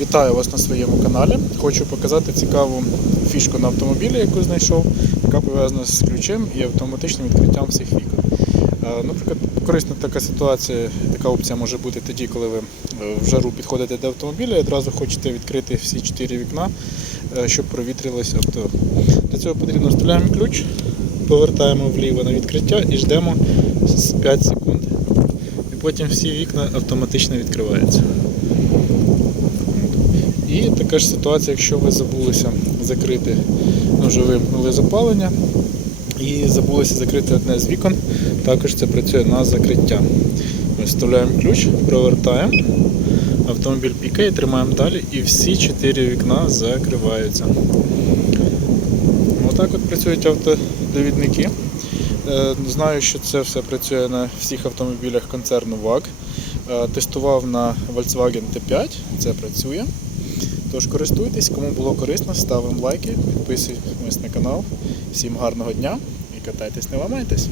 Вітаю вас на своєму каналі. Хочу показати цікаву фішку на автомобілі, яку знайшов, яка пов'язана з ключем і автоматичним відкриттям всіх вікон. Е, Наприклад, корисна така ситуація, така опція може бути тоді, коли ви е, в жару підходите до автомобіля і одразу хочете відкрити всі чотири вікна, е, щоб провітрилося авто. Для цього потрібно вставляємо ключ, повертаємо вліво на відкриття і ждемо 5 секунд. І потім всі вікна автоматично відкриваються. І така ж ситуація, якщо ви забулися закрити, ну, вже вимкнули запалення і забулися закрити одне з вікон, також це працює на закриття. Ми вставляємо ключ, провертаємо, автомобіль пікає, тримаємо далі і всі чотири вікна закриваються. Отак от працюють автодовідники. Е, Знаю, що це все працює на всіх автомобілях концерну ВАГ. Е, Тестував на Volkswagen T5, це працює. Тож користуйтесь, кому було корисно, ставимо лайки, підписуємось на канал. Всім гарного дня і катайтесь, не ламайтесь!